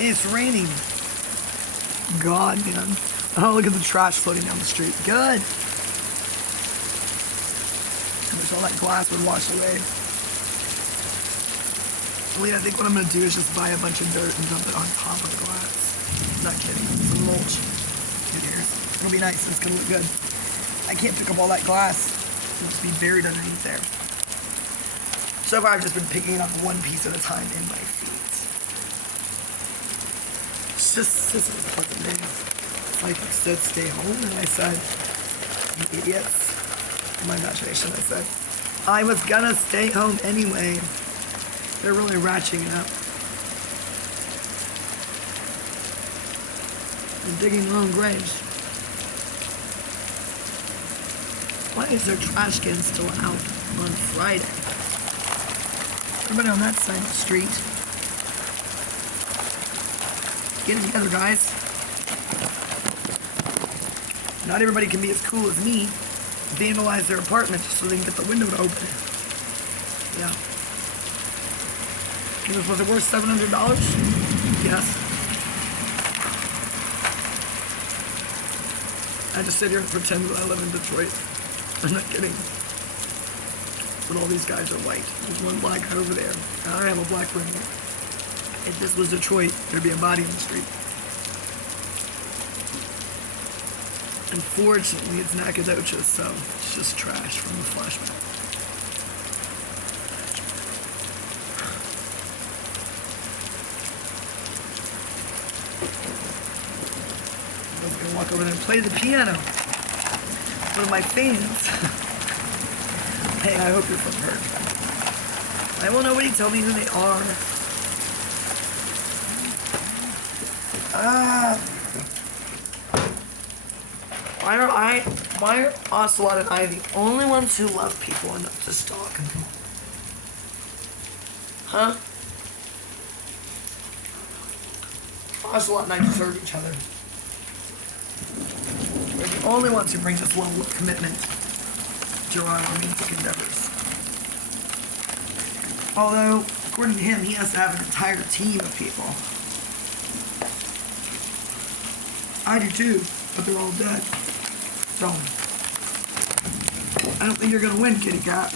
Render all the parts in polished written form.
It's raining. God, man. Oh, look at the trash floating down the street. Good. I wish all that glass would wash away. Lee, I think what I'm going to do is just buy a bunch of dirt and dump it on top of the glass. Not kidding. Some mulch. In here. It'll be nice. It's going to look good. I can't pick up all that glass. It'll just be buried underneath there. So far, I've just been picking up one piece at a time in my feet. It's just a fucking day. Like I said, stay home, and I said, you idiots. In my imagination, I said, I was gonna stay home anyway. They're really ratcheting it up. They're digging their own graves. Why is their trash can still out on Friday? Everybody on that side of the street. Get it together, guys. Not everybody can be as cool as me. Vandalize their apartment just so they can get the window to open. Yeah. Was it worth $700? Yes. I just sit here and pretend that I live in Detroit. I'm not kidding. But all these guys are white. There's one black guy over there. I have a black ring. If this was Detroit, there'd be a body in the street. Unfortunately, it's Nacogdoches, so it's just trash from the flashback. I was gonna walk over there and play the piano. One of my fans. Hey, I hope you're from Perth. I will nobody tell me who they are. Why are Ocelot and I the only ones who love people enough to stalk them? Huh? Ocelot and I deserve each other. We're the only ones who bring this level of commitment to our romantic endeavors. Although, according to him, he has to have an entire team of people. I do too, but they're all dead. So, I don't think you're gonna win, kitty cat.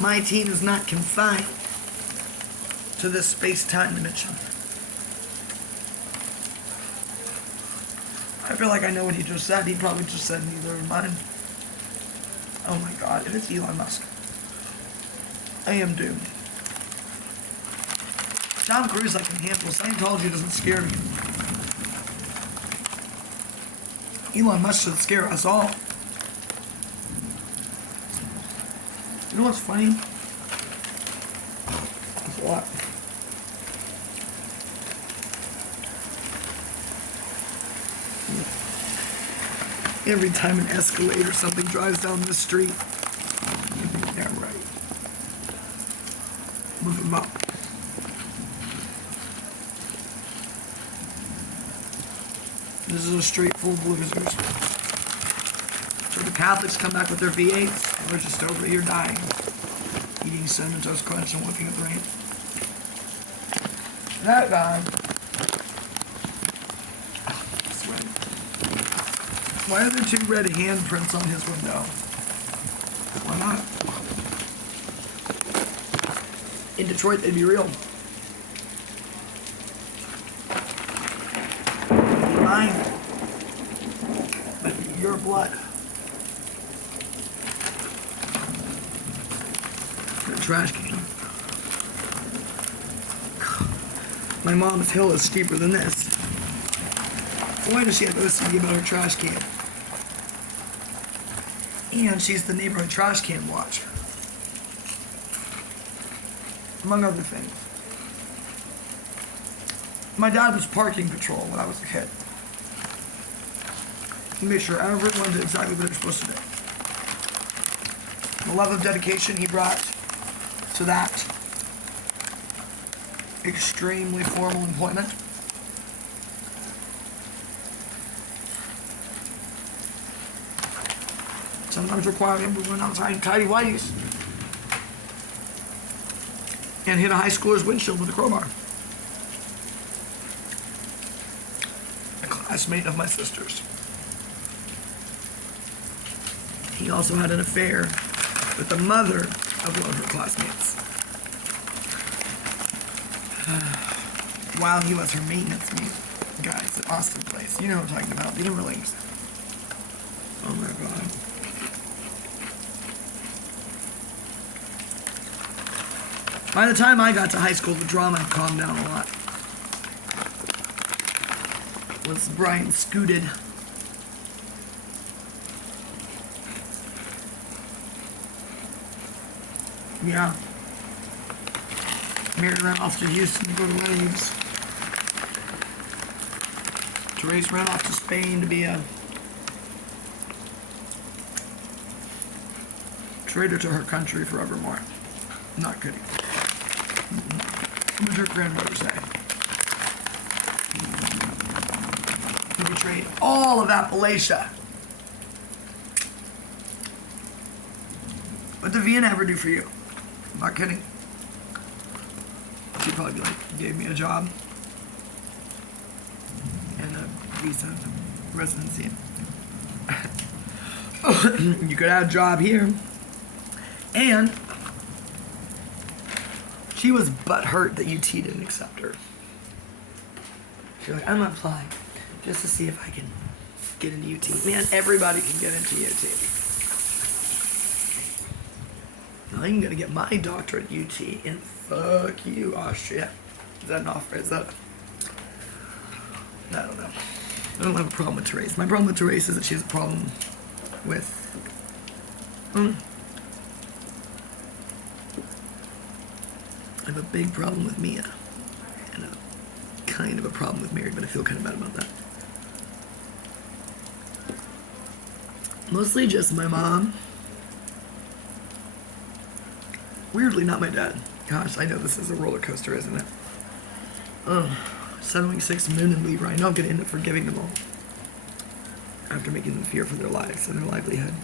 My team is not confined to this space-time dimension. I feel like I know what he just said. He probably just said neither of mine. Oh my god, it is Elon Musk. I am doomed. Tom Cruise I can handle. Scientology doesn't scare me. Elon Musk should scare us all. You know what's funny? It's a lot. Every time an Escalade or something drives down the street. Yeah, right. Move them up. This is a street full of losers. So the Catholics come back with their V8s, and we're just over here dying. Eating Cinnamon Toast Crunch and looking at the rain. That guy. Sweating. Why are there two red handprints on his window? Why not? In Detroit, they'd be real. Mine. But your blood. The trash can. My mom's hill is steeper than this. Why does she have OCD about her trash can? And she's the neighborhood trash can watch. Among other things. My dad was parking patrol when I was a kid. He made sure everyone did exactly what they're supposed to do. The love of dedication he brought to that extremely formal employment. Sometimes require him to run outside and tidy whities. and hit a high schooler's windshield with a crowbar. A classmate of my sister's. He also had an affair with the mother of one of her classmates while he was her maintenance guys at Austin Place. You know what I'm talking about. The Timberlings. Oh my god. By the time I got to high school, the drama had calmed down a lot. Once Brian scooted. Yeah. Mary ran off to Houston to go to weddings. Therese ran off to Spain to be a traitor to her country forevermore. I'm not kidding. What did her grandmother say? He betrayed all of Appalachia. What did Vienna ever do for you? I'm not kidding. She'd probably be like, gave me a job and a visa residency. You could have a job here. And she was butthurt that UT didn't accept her. She's like, I'm applying just to see if I can get into UT. Man, everybody can get into UT. I'm gonna get my doctorate at UT, and fuck you, Austria. Is that an offer? Is that? I don't know. I don't have a problem with Therese. My problem with Therese is that she has a problem with. I have a big problem with Mia, and a kind of a problem with Mary, but I feel kind of bad about that. Mostly just my mom. Weirdly, not my dad. Gosh, I know this is a roller coaster, isn't it? Settling 6 Moon and Libra. I know I'm going to end up forgiving them all after making them fear for their lives and their livelihood.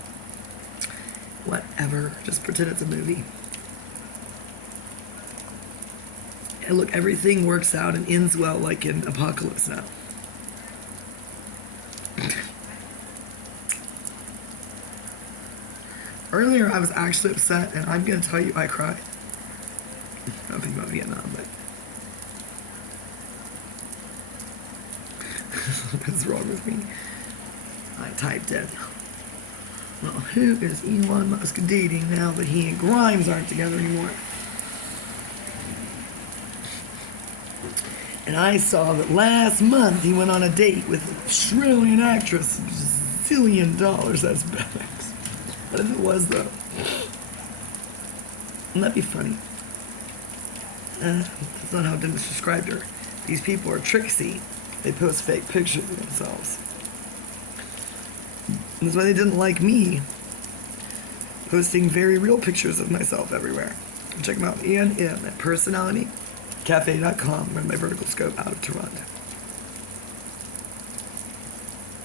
Whatever. Just pretend it's a movie. And look, everything works out and ends well like in Apocalypse Now. Earlier, I was actually upset, and I'm going to tell you I cried. I don't think about Vietnam, but... What's wrong with me? I typed in, well, who is Elon Musk dating now that he and Grimes aren't together anymore? And I saw that last month he went on a date with a Australian actress, $1 zillion, that's Bebex. What if it was, though? Wouldn't that be funny? That's not how Dennis described her. These people are tricksy. They post fake pictures of themselves. And that's why they didn't like me posting very real pictures of myself everywhere. Check them out, Ian M at personalitycafe.com. Run my vertical scope out of Toronto.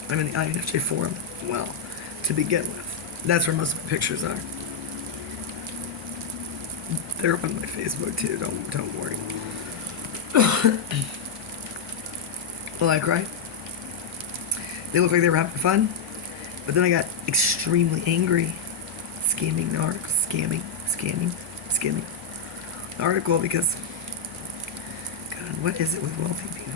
I'm in the INFJ forum. Well, to begin with. That's where most of my pictures are. They're on my Facebook too, don't worry. Like, right? They look like they were having fun, but then I got extremely angry. Scamming the article because, God, what is it with wealthy people?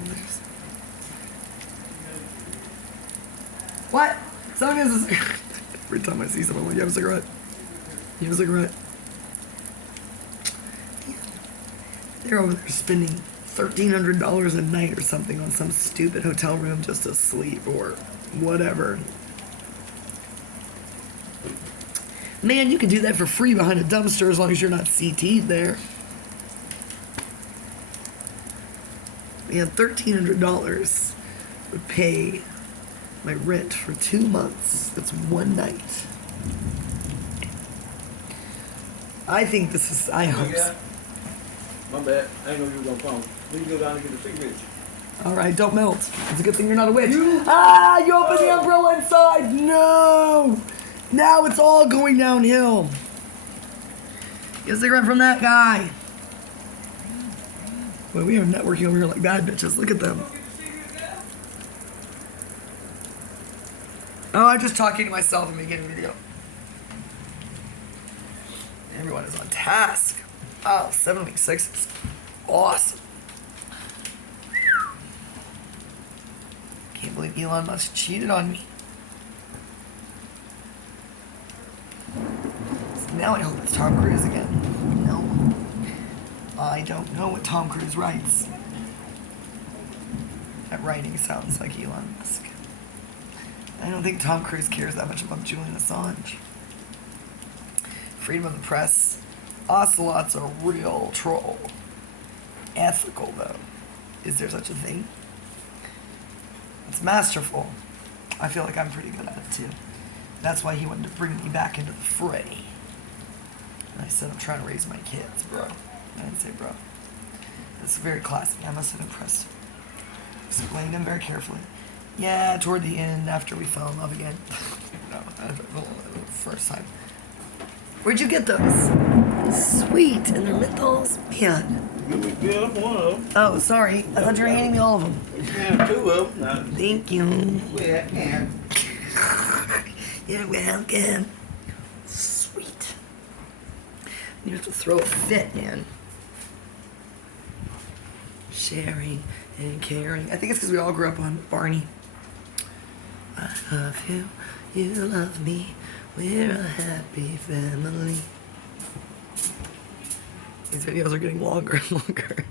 What? Someone has a cigarette. Every time I see someone, I'm like, you have a cigarette? You have a cigarette? They're over there spending $1,300 a night or something on some stupid hotel room just to sleep or whatever. Man, you can do that for free behind a dumpster as long as you're not CT'd there. Man, $1,300 would pay my rent for 2 months. That's one night. I think this is, I hope so. My bad. I didn't know you were gonna phone. We can go down and get a cigarette. All right, don't melt. It's a good thing you're not a witch. You opened the umbrella inside. No! Now it's all going downhill. Get a cigarette from that guy. Well, we are networking over here like bad bitches. Look at them. Oh, I'm just talking to myself and making a video. Everyone is on task. Oh, 7 week 6 is awesome. Can't believe Elon Musk cheated on me. So now I hope it's Tom Cruise again. No. I don't know what Tom Cruise writes. That writing sounds like Elon Musk. I don't think Tom Cruise cares that much about Julian Assange. Freedom of the press. Ocelot's a real troll. Ethical, though. Is there such a thing? It's masterful. I feel like I'm pretty good at it, too. That's why he wanted to bring me back into the fray. And I said, I'm trying to raise my kids, bro. I didn't say bro. It's very classic. I must have impressed him. Explained him very carefully. Yeah, toward the end, after we fell in love again. No, the first time. Where'd you get those? Sweet, and they're menthols. Man. You fill up one of them. Oh, sorry. I thought you were handing me all of them. You can have 2 of them. Now, Thank you. well, I can. You're welcome. Sweet. You have to throw a fit, man. Sharing and caring. I think it's because we all grew up on Barney. I love you, you love me, we're a happy family. These videos are getting longer and longer.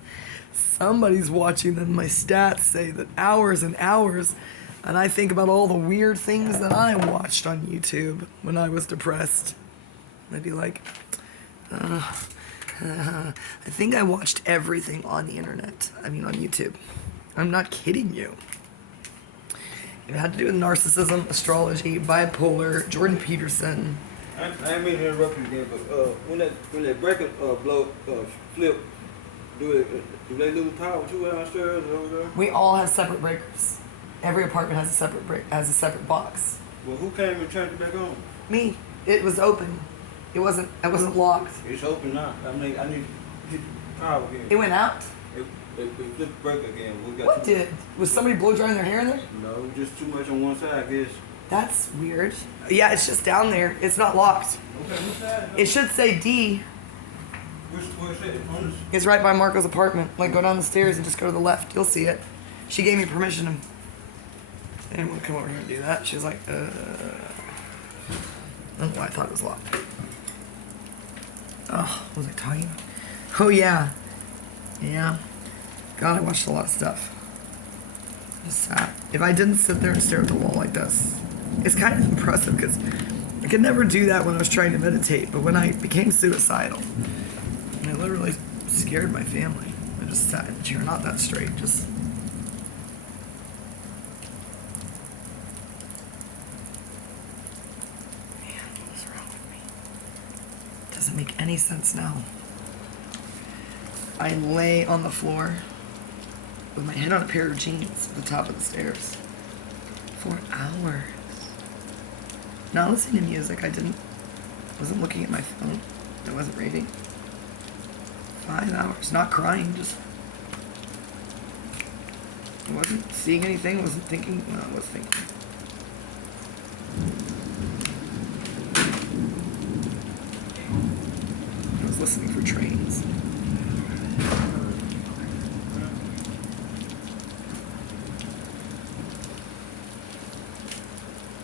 Somebody's watching them. My stats say that hours and hours, and I think about all the weird things that I watched on YouTube when I was depressed. I'd be like, I think I watched everything on the internet. I mean, on YouTube. I'm not kidding you. It had to do with narcissism, astrology, bipolar, Jordan Peterson. I didn't mean to interrupt you again, but when that breaker flip, do they lose power too downstairs or over there? We all have separate breakers. Every apartment has a separate box. Well, who came and turned it back on? Me. It was open. I wasn't locked. It's open now. I need to hit the power again. It went out. It flipped the breaker again. What did? Was somebody blow drying their hair in there? No, just too much on one side, I guess. That's weird. Yeah, it's just down there. It's not locked. Okay, which side? It should say D. Where's it? On this? It's right by Marco's apartment. Like, go down the stairs and just go to the left. You'll see it. She gave me permission to... I didn't want to come over here and do that. She was like, I don't know why I thought it was locked. Oh, what was I talking about? Oh, yeah. Yeah. God, I watched a lot of stuff. Just sat. If I didn't sit there and stare at the wall like this, it's kind of impressive because I could never do that when I was trying to meditate. But when I became suicidal, I literally scared my family. I just sat in the chair, not that straight, just. Man, what is wrong with me? It doesn't make any sense now. I lay on the floor with my head on a pair of jeans at the top of the stairs for hours. Not listening to music. Wasn't looking at my phone. I wasn't reading. 5 hours. Not crying, just. I wasn't seeing anything, wasn't thinking. Well, I was thinking. I was listening for trains.